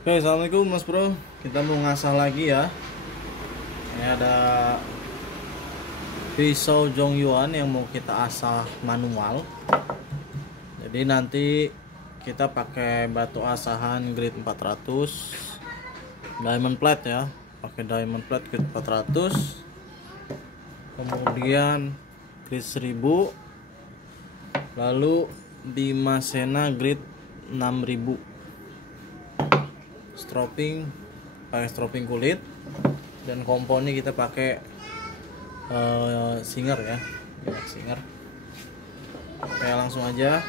Oke, assalamualaikum Mas Bro. Kita mau ngasah lagi ya. Ini ada pisau Zhongyuan yang mau kita asah manual. Jadi nanti kita pakai batu asahan grade 400 diamond plate ya. Pakai diamond plate grade 400. Kemudian grade 1000. Lalu di Masena grade 6000. Stropping, pakai stropping kulit, dan komponnya kita pakai singer ya, singer. Oke, langsung aja.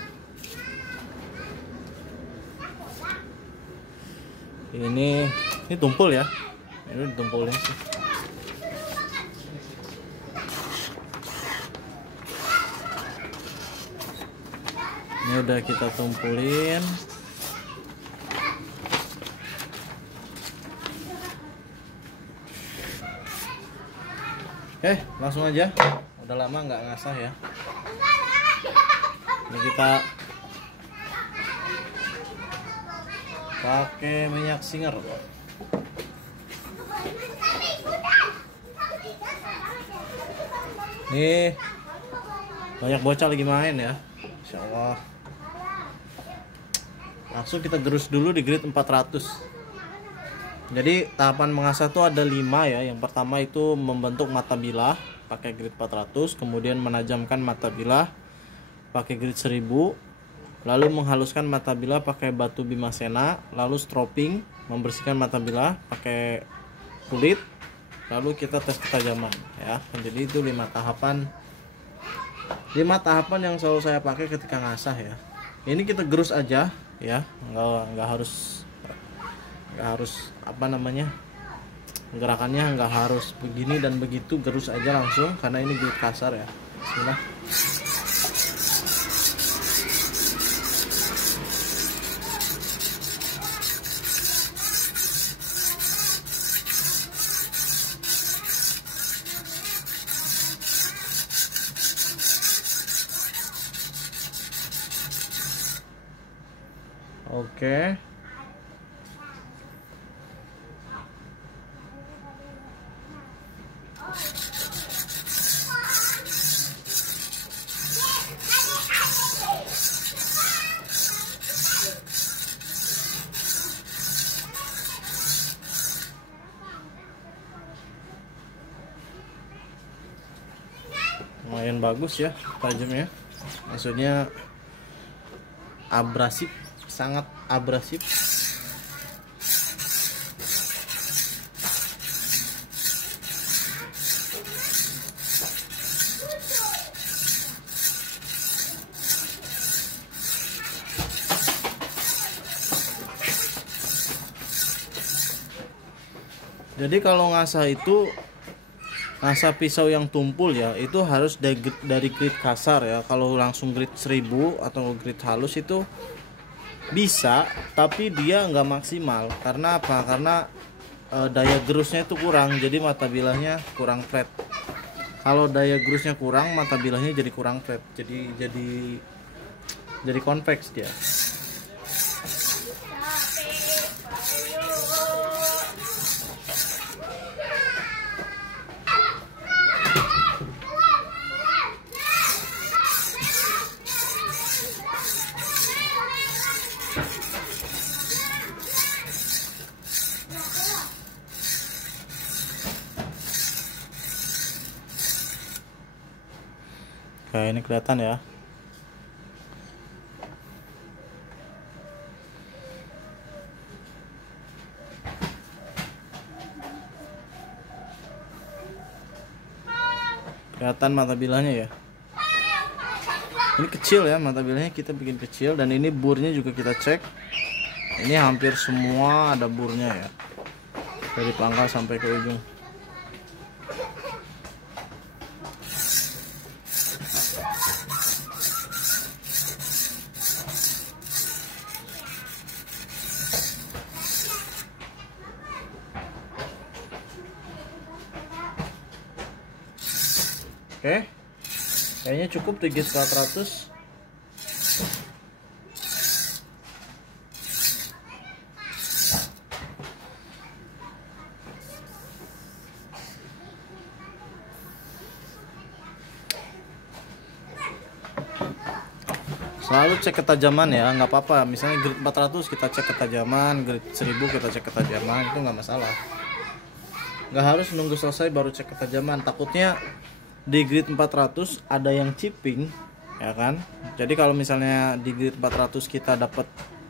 Ini tumpul ya, ini ditumpulin sih. Ini udah kita tumpulin. Langsung aja. Udah lama nggak ngasah ya. Ini kita pakai minyak singer. Nih, banyak bocah lagi main ya. Insya Allah. Langsung kita gerus dulu di grade 400. Jadi tahapan mengasah tuh ada 5 ya. Yang pertama itu membentuk mata bilah pakai grid 400, kemudian menajamkan mata bilah pakai grid 1000, lalu menghaluskan mata bilah pakai batu bimasena, lalu stropping, membersihkan mata bilah pakai kulit, lalu kita tes ketajaman ya. Jadi itu 5 tahapan. 5 tahapan yang selalu saya pakai ketika ngasah ya. Ini kita gerus aja ya, nggak harus apa namanya, gerakannya nggak harus begini dan begitu, gerus aja langsung karena ini grid kasar ya. Bismillah. Oke. Lumayan bagus ya tajamnya, maksudnya abrasif, sangat abrasif. Jadi kalau ngasah itu, ngasah pisau yang tumpul ya, itu harus dari grid kasar ya. Kalau langsung grid 1000 atau grid halus itu bisa, tapi dia nggak maksimal. Karena apa? Karena daya gerusnya itu kurang, jadi mata bilahnya kurang flat. Kalau daya gerusnya kurang, mata bilahnya jadi kurang flat, jadi convex dia. Kayak ini kelihatan ya. Kelihatan mata bilahnya ya. Ini kecil ya, mata bilahnya kita bikin kecil, dan ini burnya juga kita cek. Ini hampir semua ada burnya ya. Dari pangkal sampai ke ujung. Oke, kayaknya cukup 300. Selalu cek ketajaman ya, nggak apa-apa. Misalnya grid 400 kita cek ketajaman, grid 1000 kita cek ketajaman, itu nggak masalah. Nggak harus nunggu selesai baru cek ketajaman. Takutnya di grid 400 ada yang chipping, ya kan? Jadi kalau misalnya di grid 400 kita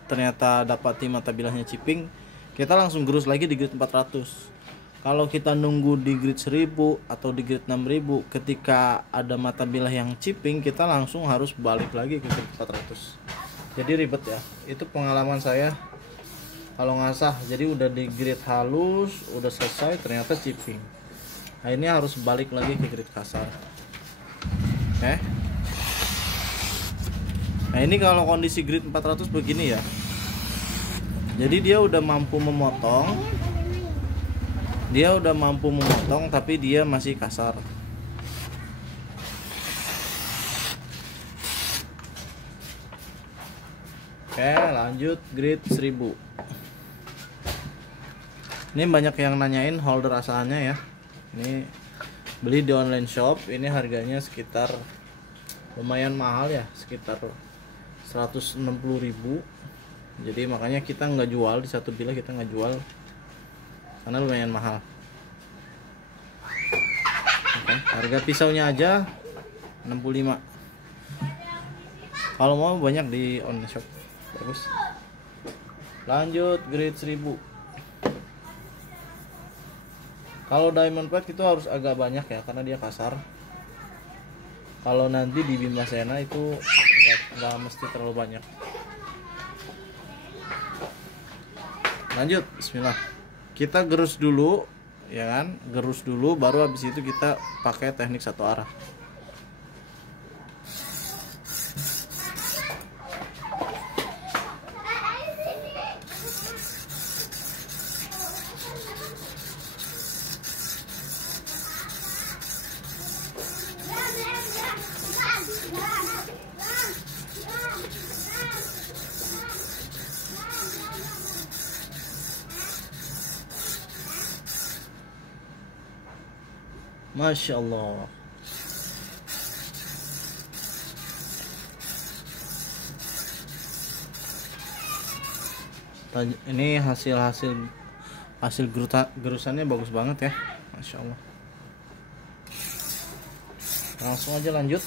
ternyata dapati mata bilahnya chipping, kita langsung gerus lagi di grid 400. Kalau kita nunggu di grid 1000 atau di grid 6000, ketika ada mata bilah yang chipping, kita langsung harus balik lagi ke grid 400. Jadi ribet ya. Itu pengalaman saya kalau ngasah. Jadi udah di grid halus, udah selesai, ternyata chipping. Nah ini harus balik lagi ke grid kasar. Oke. Nah ini kalau kondisi grid 400 begini ya. Jadi dia udah mampu memotong. Tapi dia masih kasar. Oke, lanjut grid 1000. Ini banyak yang nanyain holder asalnya ya. Ini beli di online shop, ini harganya sekitar lumayan mahal ya, sekitar 160.000. Jadi makanya kita nggak jual, di satu bilah kita nggak jual karena lumayan mahal. Oke, harga pisaunya aja 65. Kalau mau banyak di online shop, bagus. Lanjut grade 1000. Kalau diamond plate itu harus agak banyak ya, karena dia kasar. Kalau nanti di Bima Sena itu nggak mesti terlalu banyak. Lanjut, bismillah. Kita gerus dulu, ya kan? Gerus dulu, baru habis itu kita pakai teknik satu arah. Masya Allah. Ini hasil gerusannya bagus banget ya, Masya Allah. Langsung aja lanjut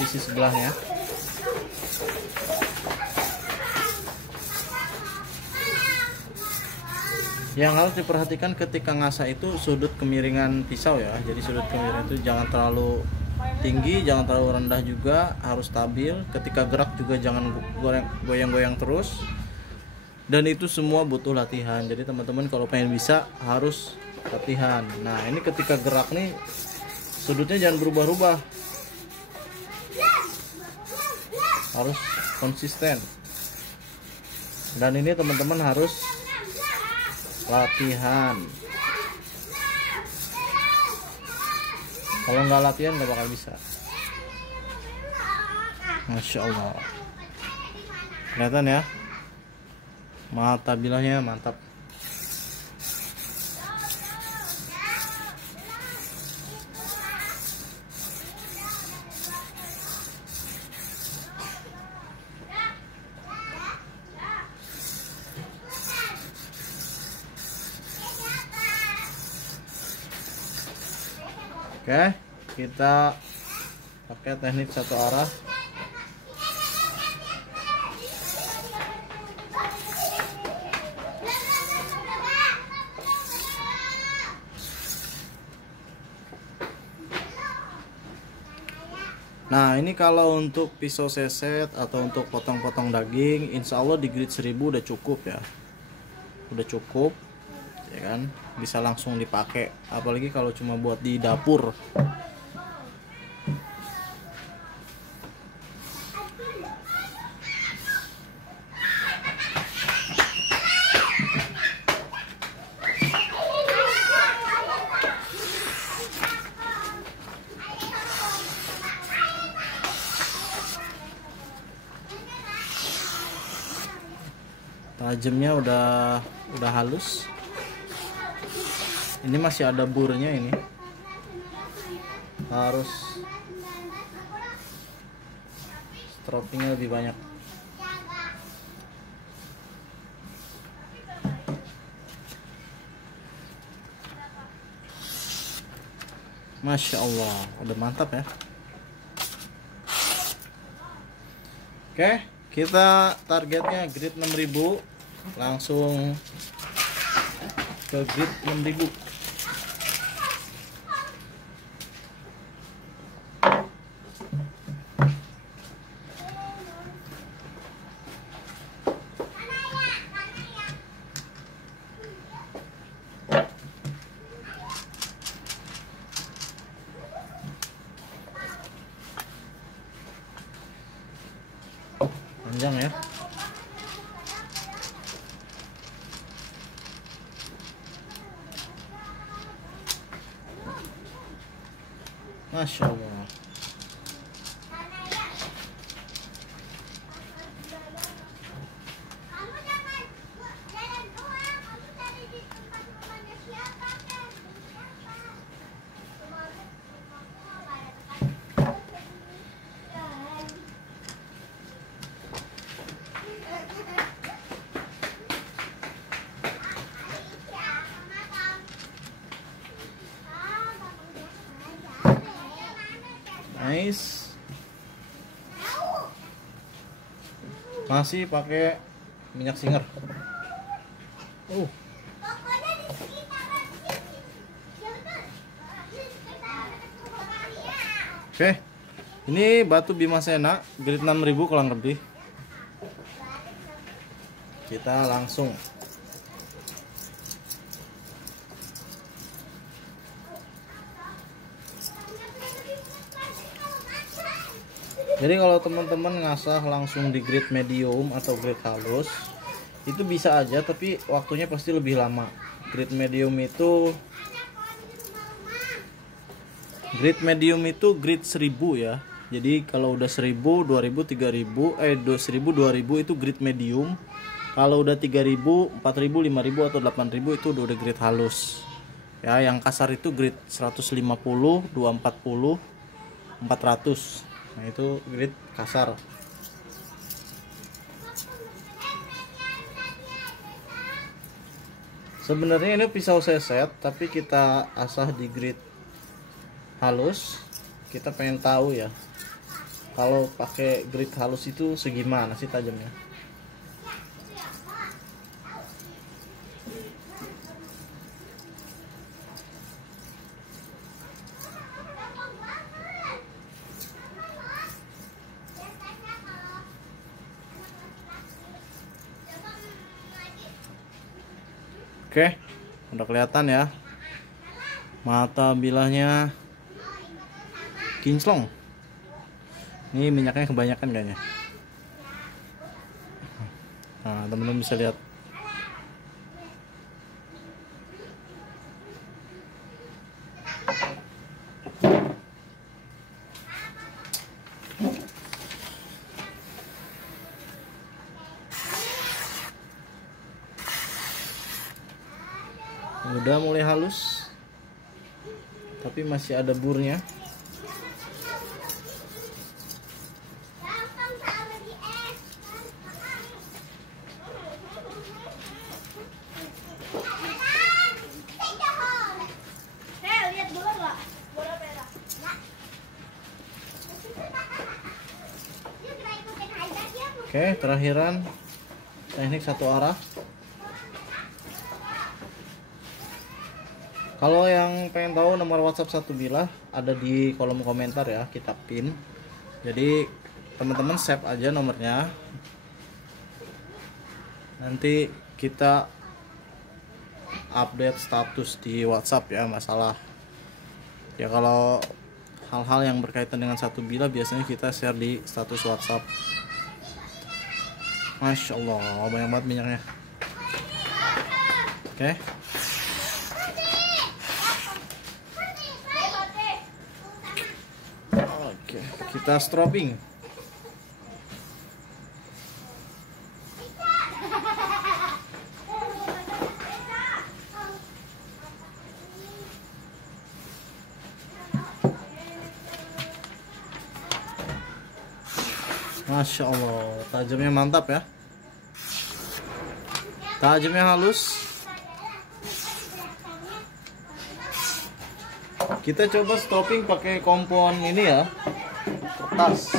sisi sebelahnya. Yang harus diperhatikan ketika ngasah itu sudut kemiringan pisau ya. Jadi sudut kemiringan itu jangan terlalu tinggi, jangan terlalu rendah juga, harus stabil. Ketika gerak juga jangan goyang-goyang terus. Dan itu semua butuh latihan. Jadi teman-teman kalau pengen bisa harus latihan. Nah ini ketika gerak nih sudutnya jangan berubah-ubah, harus konsisten. Dan ini teman-teman harus latihan. Kalau nggak latihan nggak bakal bisa. Masya Allah. Kelihatan ya, mata bilahnya mantap. Oke, kita pakai teknik satu arah. Nah ini kalau untuk pisau seset atau untuk potong-potong daging, insya Allah di grid 1000 udah cukup ya, udah cukup ya kan, bisa langsung dipakai. Apalagi kalau cuma buat di dapur. Tajamnya udah halus. Ini masih ada burnya, ini harus Stroppingnya lebih banyak. Masya Allah, udah mantap ya. Oke, kita targetnya grid 6000, langsung ke grid 6000. Panjang ya. Masya Allah. Nice. Masih pakai minyak singer. Oke. Ini batu Bimasena grade 6000 kurang lebih. Kita langsung jadi kalau teman-teman ngasah langsung di grade medium atau grade halus itu bisa aja, tapi waktunya pasti lebih lama. Grade medium itu grade 1000 ya. Jadi kalau udah 1000, 2000, 3000, 1000, 2000 itu grade medium. Kalau udah 3000, 4000, 5000 atau 8000 itu udah grade halus. Ya, yang kasar itu grade 150, 240, 400. Nah, itu grade kasar. Sebenarnya ini pisau seset, tapi kita asah di grade halus. Kita pengen tahu ya, kalau pakai grade halus itu segimana sih tajamnya. Oke, udah kelihatan ya mata bilahnya kinclong. Ini minyaknya kebanyakan kayaknya. Nah, teman-teman bisa lihat. Udah mulai halus, tapi masih ada burnya. Oke, terakhiran teknik satu arah. Kalau yang pengen tahu nomor WhatsApp satu bilah ada di kolom komentar ya, kita pin. Jadi teman-teman save aja nomornya. Nanti kita update status di WhatsApp ya, masalah. Ya kalau hal-hal yang berkaitan dengan satu bilah biasanya kita share di status WhatsApp. Masya Allah, banyak banget minyaknya. Oke. Kita stropping. Masya Allah, tajamnya mantap ya. Tajamnya halus. Kita coba stopping pakai kompon ini ya, kertas.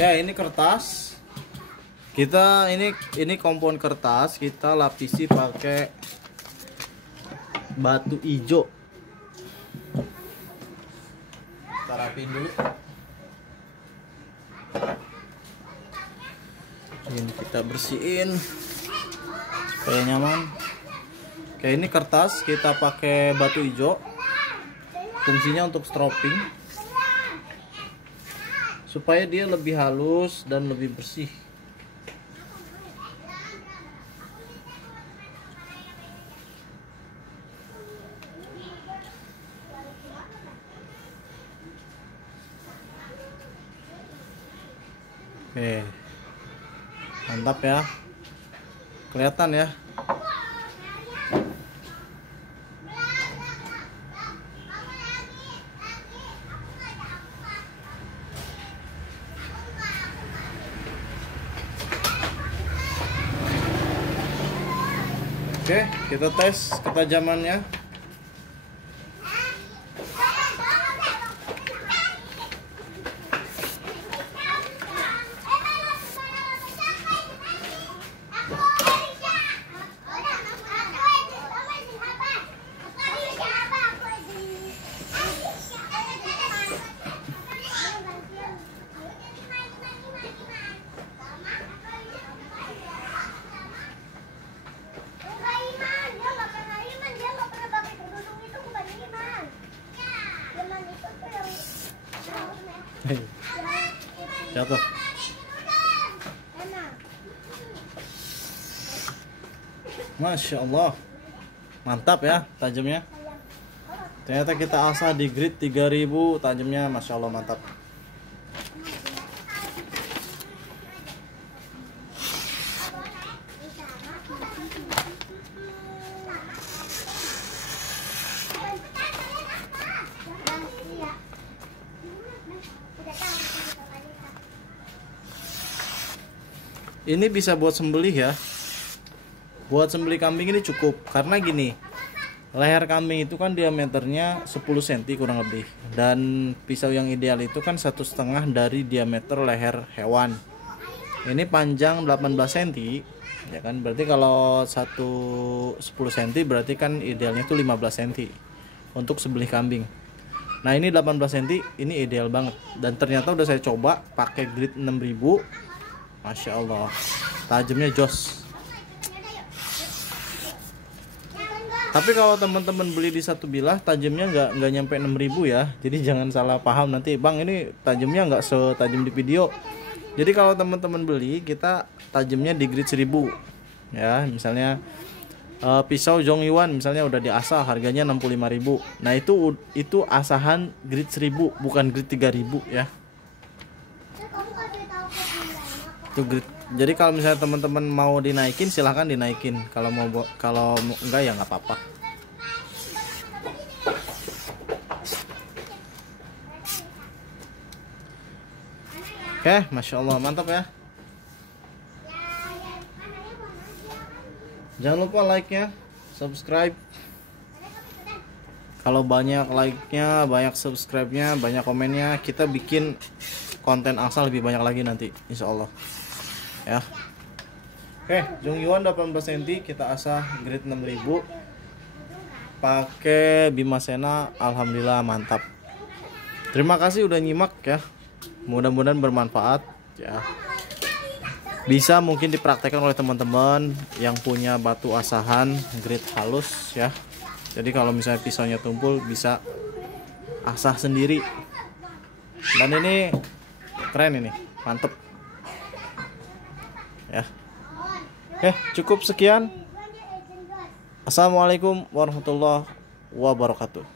Ya, ini kertas. Kita ini kompon kertas, kita lapisi pakai batu hijau. Kita rapiin dulu. Ini kita bersihin supaya nyaman. Oke, ini kertas kita pakai batu hijau. Fungsinya untuk stropping supaya dia lebih halus dan lebih bersih. Oke, mantap ya, kelihatan ya. Oke, kita tes ketajamannya. Jatuh. Masya Allah, mantap ya tajamnya. Ternyata kita asah di grit 3000, tajamnya Masya Allah mantap. Ini bisa buat sembelih ya. Buat sembelih kambing ini cukup. Karena gini, leher kambing itu kan diameternya 10 cm kurang lebih. Dan pisau yang ideal itu kan 1,5 dari diameter leher hewan. Ini panjang 18 cm, ya kan? Berarti kalau 10 cm berarti kan idealnya itu 15 cm untuk sembelih kambing. Nah, ini 18 cm, ini ideal banget. Dan ternyata udah saya coba pakai grit 6000. Masya Allah, tajamnya jos. Tapi kalau teman-teman beli di satu bilah, tajamnya nggak nyampe 6000 ya. Jadi jangan salah paham nanti, bang ini tajamnya nggak setajam di video. Jadi kalau teman-teman beli, kita tajamnya di grit 1000 ya. Misalnya pisau Zhongyuan misalnya udah diasah, harganya 65.000. Nah itu asahan grit 1000, bukan grit 3000 ya. Jadi kalau misalnya teman-teman mau dinaikin silahkan dinaikin, kalau enggak ya nggak apa-apa. Oke, Masya Allah mantap ya. Jangan lupa like-nya, subscribe. Kalau banyak like-nya, banyak subscribe-nya, banyak komennya, kita bikin konten asal lebih banyak lagi nanti, insya Allah ya. Oke, Zhongyuan 18 cm kita asah grit 6000 pakai Bimasena. Alhamdulillah mantap. Terima kasih udah nyimak ya, mudah-mudahan bermanfaat ya. Bisa mungkin dipraktekkan oleh teman-teman yang punya batu asahan grit halus ya. Jadi kalau misalnya pisaunya tumpul bisa asah sendiri. Dan ini keren, ini mantep ya. Oke, cukup sekian. Assalamualaikum warahmatullahi wabarakatuh.